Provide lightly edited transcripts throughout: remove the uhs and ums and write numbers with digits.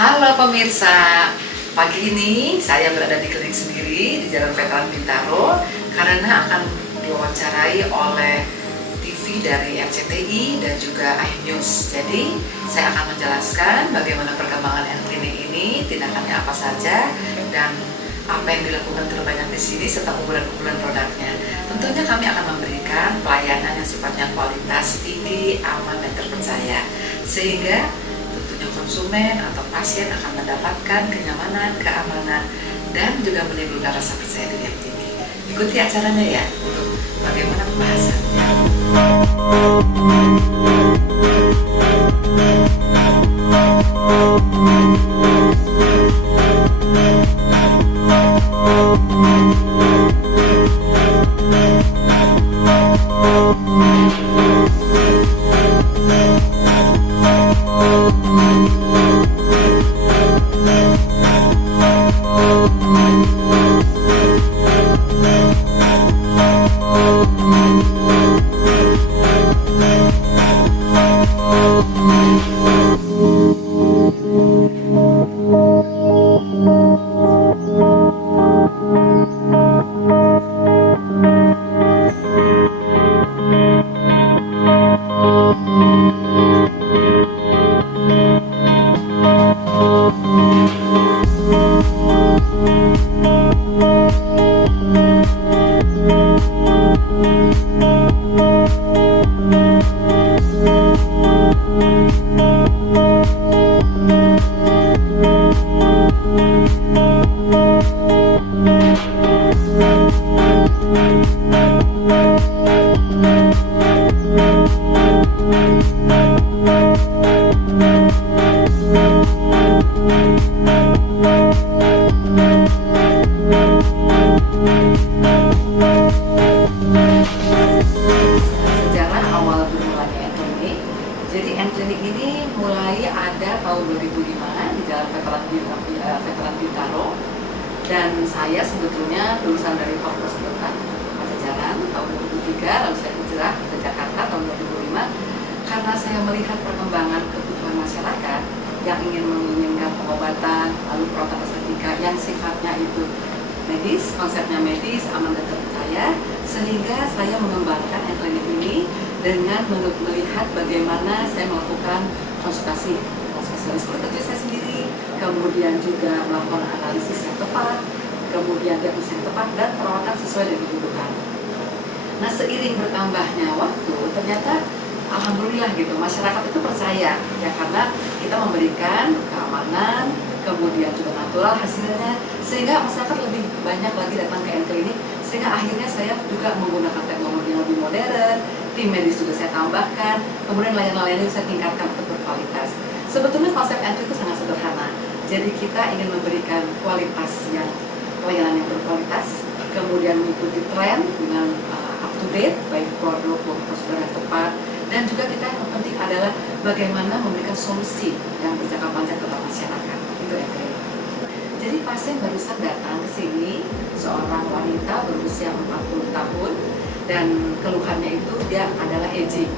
Halo pemirsa, pagi ini saya berada di klinik sendiri di Jalan Veteran Bintaro karena akan diwawancarai oleh TV dari RCTI dan juga iNews. Jadi saya akan menjelaskan bagaimana perkembangan klinik ini, tindakannya apa saja, dan apa yang dilakukan terbanyak di sini serta unggulan-unggulan produknya. Tentunya kami akan memberikan pelayanan yang sifatnya kualitas tinggi, aman dan terpercaya, sehingga tentunya konsumen atau pasien akan mendapatkan kenyamanan, keamanan, dan juga menimbulkan rasa percaya diri yang tinggi. Ikuti acaranya ya untuk bagaimana pembahasannya. Sejarah awal bermulanya klinik. Jadi klinik ini mulai ada tahun 2005 di Jalan Veteran Bintaro, dan saya sebetulnya lulusan dari Fakultas Kedokteran Pajajaran tahun 2003, lalu saya hijrah ke Jakarta tahun 2005 karena saya melihat perkembangan kebutuhan masyarakat yang ingin menginginkan pengobatan lalu perawatan estetika yang sifatnya itu medis, konsepnya medis, aman dan terpercaya, sehingga saya mengembangkan klinik ini dengan melihat bagaimana saya melakukan konsultasi dengan spesialis kulit tentu saya sendiri, kemudian juga melakukan analisis yang tepat, kemudian diagnosis yang tepat, dan perawatan sesuai dengan kebutuhan. Nah, seiring bertambahnya waktu, ternyata alhamdulillah gitu, masyarakat itu percaya ya, karena kita memberikan keamanan, kemudian juga natural hasilnya, sehingga masyarakat lebih banyak lagi datang ke klinik, sehingga akhirnya saya juga menggunakan teknologi yang lebih modern, tim medis juga saya tambahkan, kemudian layanan-layanan saya tingkatkan untuk berkualitas. Sebetulnya konsep klinik itu sangat sederhana, jadi kita ingin memberikan pelayanan yang berkualitas, kemudian mengikuti tren dengan up to date, baik produk maupun prosedur yang tepat, dan juga kita yang penting adalah bagaimana memberikan solusi yang berjangka panjang kepada masyarakat. Itu yang klinik. Jadi pasien barusan datang ke sini, seorang wanita berusia 40 tahun, dan keluhannya itu dia adalah aging.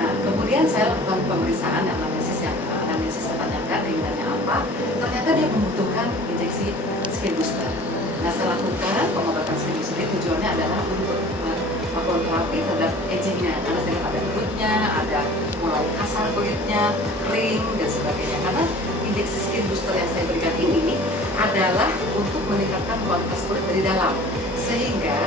Nah, kemudian saya lakukan pemeriksaan anamnesis saya tanyakan keinginannya apa. Ternyata dia membutuhkan injeksi skin booster. Nah, saya lakukan pengobatan skin booster, tujuannya adalah untuk melakukan terapi terhadap agingnya, karena saya ada kulitnya, ada mulai kasar kulitnya, kering dan sebagainya. Karena injeksi skin booster yang saya berikan ini adalah untuk meningkatkan kualitas kulit dari dalam, sehingga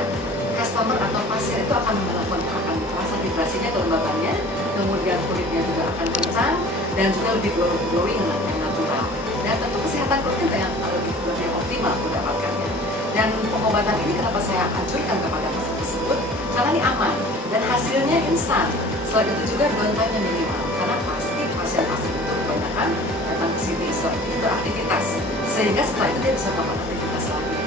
customer atau pasien itu akan merasa vibrasinya, kelembabannya, kemudian kulitnya juga akan kencang dan juga lebih glowing yang natural, dan tentu kesehatan kulitnya yang lebih optimal mendapatkannya. Dan pengobatan ini kenapa saya anjurkan kepada pasien tersebut, karena ini aman dan hasilnya instan. Selain itu juga downtime-nya minimal, karena pasti pasien-pasien itu kebanyakan datang ke sini setelah itu beraktivitas, sehingga setelah itu dia bisa melakukan aktivitas lagi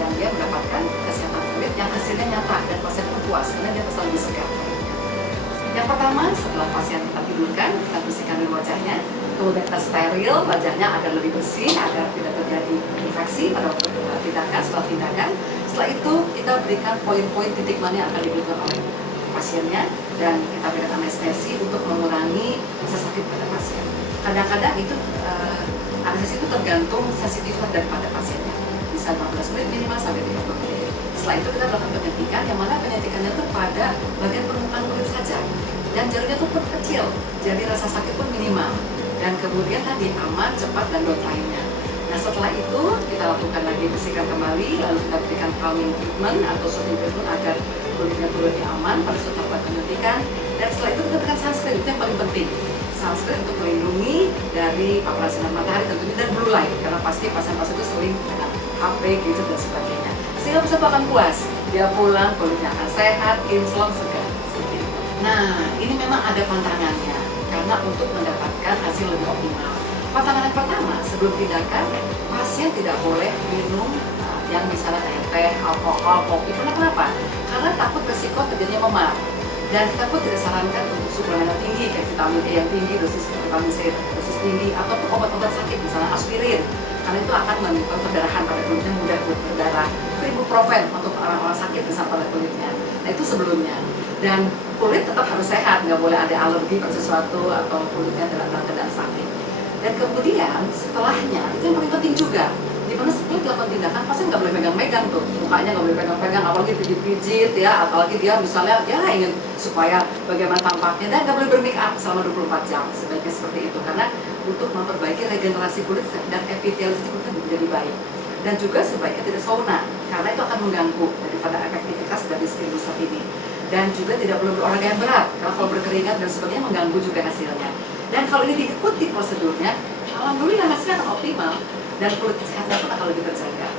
dan dia mendapatkan kesehatan kulit yang hasilnya nyata dan pasien pun puas karena dia bisa lebih segar. Yang pertama, setelah pasien kita tidurkan, kita bersihkan dulu wajahnya, kemudian kita steril wajahnya agar lebih bersih, agar tidak terjadi infeksi pada waktu tindakan. Setelah itu kita berikan poin-poin titik mana yang akan diberikan oleh pasiennya, dan kita berikan anestesi untuk mengurangi rasa sakit pada pasien. Kadang-kadang itu Analisis itu tergantung sensitivitas daripada pasiennya. Bisa 15 menit minimal sampai 30 menit. Setelah itu kita melakukan penyuntikan, yang mana penyuntikannya itu pada bagian permukaan kulit saja. Dan jaraknya itu pun kecil, jadi rasa sakit pun minimal. Dan kemudian tadi aman, cepat, dan dot lainnya. Nah setelah itu kita lakukan lagi bersihkan kembali, lalu kita berikan calming treatment atau soothing treatment agar kulitnya tuh lebih aman pada saat melakukan penyuntikan. Dan setelah itu kita berikan sunscreen, itu yang paling penting. Sunscreen untuk melindungi dari paparan sinar matahari tentunya, dan blue light, karena pasti pasien-pasien itu sering kena HP, gadget, dan sebagainya. Sehingga pasien akan puas, dia pulang kulitnya akan sehat, kinclong, segar, seperti itu. Nah ini memang ada pantangannya, karena untuk mendapatkan hasil lebih optimal. Pantangan yang pertama, sebelum tindakan, pasien tidak boleh minum yang misalnya teh, alkohol, kopi. Kenapa? Karena takut resiko terjadinya memar. Dan kita pun tidak sarankan untuk suplemen yang tinggi, kayak vitamin E yang tinggi, dosis vitamin C dosis tinggi, ataupun obat-obat sakit, misalnya aspirin. Karena itu akan menimbulkan perdarahan pada kulitnya, mudah berdarah. Itu ibuprofen untuk orang-orang sakit misalnya pada kulitnya. Nah itu sebelumnya. Dan kulit tetap harus sehat, nggak boleh ada alergi pada sesuatu atau kulitnya dalam keadaan sakit. Dan kemudian setelahnya, itu yang paling penting juga, dimana setelah dilakukan tindakan, pasien nggak boleh megang-megang tuh, mukanya nggak boleh pegang-pegang, apalagi pijit-pijit ya, apalagi dia misalnya ya ingin supaya bagaimana tampaknya, dan nggak boleh bermake up selama 24 jam, sebaiknya seperti itu, karena untuk memperbaiki regenerasi kulit dan epitelium kulitnya menjadi baik. Dan juga sebaiknya tidak sauna, karena itu akan mengganggu daripada efektivitas dari skin booster ini. Dan juga tidak boleh berolahraga yang berat, karena kalau berkeringat dan sebagainya mengganggu juga hasilnya. Dan kalau ini diikuti prosedurnya, alhamdulillah hasilnya akan optimal dan kulit sehatnya pun akan lebih terjaga.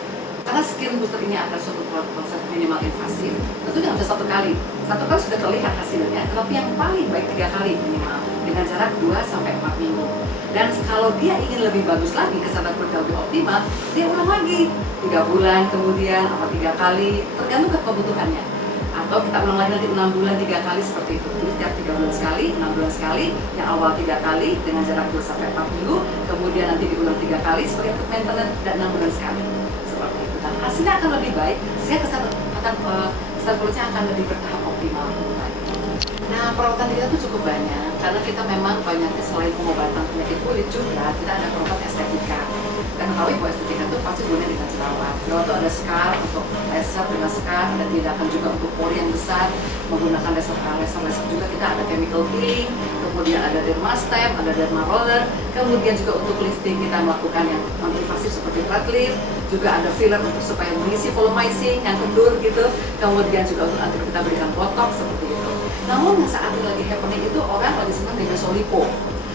Karena skin booster ini adalah suatu konsep minimal invasif, tentunya bisa satu kali sudah terlihat hasilnya, tetapi yang paling baik 3 kali minimal dengan jarak 2-4 minggu. Dan kalau dia ingin lebih bagus lagi, kesehatan kulit lebih optimal, dia ulang lagi 3 bulan kemudian atau 3 kali, tergantung kebutuhannya. Atau kita ulang lagi nanti 6 bulan 3 kali seperti itu. Jadi setiap 3 bulan sekali, 6 bulan sekali, yang awal 3 kali dengan jarak 2-4 minggu, kemudian nanti diulang 3 kali sebagai untuk maintenance, dan 6 bulan sekali. Seperti itu. Dan hasilnya akan lebih baik, sehingga kesehatan kulitnya akan lebih bertahap optimal. Nah, perawatan kita itu cukup banyak, karena kita memang banyaknya selain pengobatan penyakit kulit juga, kita ada perawatan estetika. Dan ketahui bahwa estetika itu pasti dunia dengan jerawat. Jerawat itu ada scar untuk laser dengan scar, ada tindakan juga untuk pori yang besar, menggunakan laser juga kita ada chemical peeling, kemudian ada dermastem, ada derma roller, kemudian juga untuk lifting kita melakukan yang non-invasif seperti flat lift, juga ada filler untuk supaya mengisi volumizing yang kendur gitu, kemudian juga untuk nanti kita berikan botox seperti itu. Namun yang saat ini lagi happening itu orang lagi senang di mesolipo.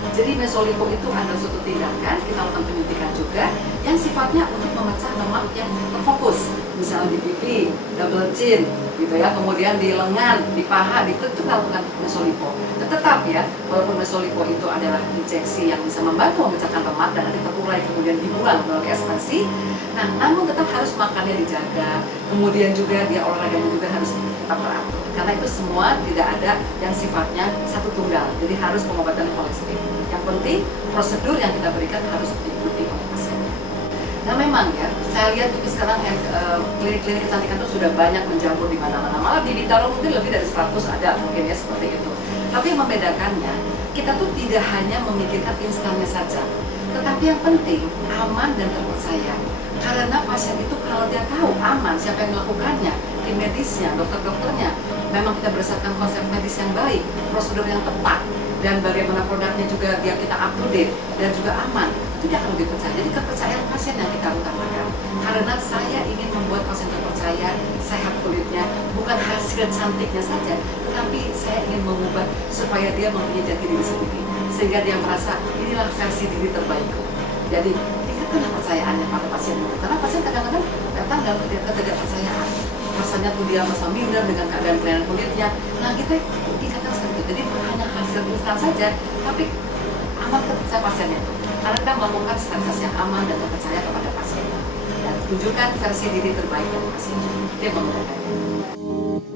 Jadi mesolipo itu adalah suatu tindakan, kita lakukan penyuntikan juga, yang sifatnya untuk memecah lemak yang terfokus, misalnya di pipi, double chin, gitu ya, kemudian di lengan, di paha, di perut, itu kita lakukan mesolipo. Tetap ya, walaupun mesolipo itu adalah injeksi yang bisa membantu memecahkan lemak dan nanti terurai kemudian dibuang melalui ekspansi. Nah, namun tetap harus makannya dijaga, kemudian juga dia olahraganya juga harus tetap teratur. Karena itu semua tidak ada yang sifatnya satu tunggal, jadi harus pengobatan holistik. Yang penting prosedur yang kita berikan harus diikuti oleh pasiennya. Nah memang ya, saya lihat itu sekarang klinik-klinik kecantikan itu sudah banyak menjamur di mana-mana. Malah di Bintaro mungkin lebih dari 100 ada mungkin ya seperti itu. Tapi yang membedakannya, kita tuh tidak hanya memikirkan instannya saja, tetapi yang penting aman dan terpercaya. Karena pasien itu kalau dia tahu aman, siapa yang melakukannya, tim medisnya, dokter-dokternya, memang kita berdasarkan konsep medis yang baik, prosedur yang tepat, dan bagaimana produknya juga dia kita up to date dan juga aman, itu dia akan lebih percaya. Jadi kepercayaan pasien yang kita utamakan. Karena saya ingin membuat pasien terpercaya, sehat kulitnya, bukan hasil cantiknya saja, tetapi saya ingin mengubah supaya dia mempunyai jati diri sendiri, sehingga dia merasa inilah versi diri terbaikku. Jadi tingkatkan kepercayaannya pada pasien itu, karena pasien kadang-kadang datang dalam ketidakpercayaan, rasanya tuh dia merasa minder dengan keadaan kelainan kulitnya. Nah kita tingkatkan seperti itu, jadi bukan hanya hasil instan saja, tapi aman kepercayaan pasiennya itu, karena kita melakukan step yang aman dan terpercaya kepada pasien dan tunjukkan versi diri terbaik dari pasien. Itu yang memudahkan.